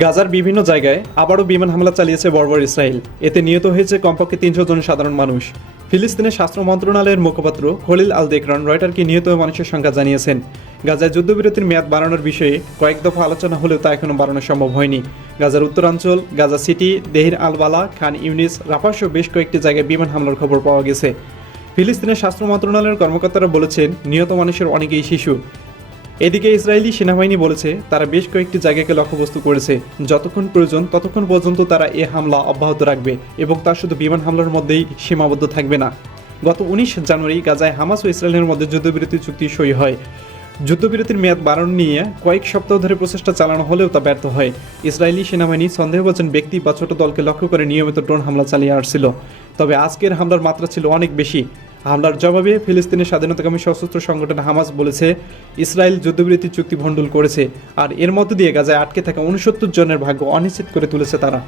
গাজার বিভিন্ন জায়গায় আবারও বিমান হামলা চালিয়েছে বর্বর ইসরায়েল। এতে নিহত হয়েছে কমপক্ষে তিনশো জন সাধারণ মানুষ। ফিলিস্তিনের স্বাস্থ্য মন্ত্রণালয়ের মুখপাত্র খলিল আল দেখরন রয়টারকে নিহত মানুষের সংখ্যা জানিয়েছেন। গাজায় যুদ্ধবিরতির মেয়াদ বাড়ানোর বিষয়ে কয়েক দফা আলোচনা হলেও তা এখনও বাড়ানো সম্ভব হয়নি। গাজার উত্তরাঞ্চল, Gaza city, দেহির আলবালা Khan Younis Rafah সহ বেশ কয়েকটি জায়গায় বিমান হামলার খবর পাওয়া গেছে। ফিলিস্তিনের স্বাস্থ্য মন্ত্রণালয়ের কর্মকর্তারা বলেছেন, নিহত মানুষের অনেকেই শিশু। এদিকে ইসরায়েলি সেনাবাহিনী বলেছে, তারা বেশ কয়েকটি জায়গাকে লক্ষ্যবস্তু করেছে। যতক্ষণ প্রয়োজন, ততক্ষণ পর্যন্ত তারা এ হামলা অব্যাহত রাখবে এবং তা শুধু বিমান হামলার মধ্যেই সীমাবদ্ধ থাকবে না। গত উনিশ জানুয়ারি গাজায় হামাস ও ইসরায়েলের মধ্যে যুদ্ধবিরতি চুক্তি সই হয়। যুদ্ধবিরতির মেয়াদ বাড়ানো নিয়ে কয়েক সপ্তাহ ধরে প্রচেষ্টা চালানো হলেও তা ব্যর্থ হয়। ইসরায়েলি সেনাবাহিনী সন্দেহভাজন ব্যক্তি বা ছোট দলকে লক্ষ্য করে নিয়মিত ড্রোন হামলা চালিয়ে আসছিল। তবে আজকের হামলার মাত্রা ছিল অনেক বেশি। হামলার জবাবে ফিলিস্তিনের স্বাধীনতাকামী সশস্ত্র সংগঠন হামাস বলেছে, ইসরায়েল যুদ্ধবিরতি চুক্তি ভণ্ডুল করেছে, আর এর মধ্য দিয়ে গাজায় আটকে থাকা উনসত্তর জনের ভাগ্য অনিশ্চিত করে তুলেছে তারা।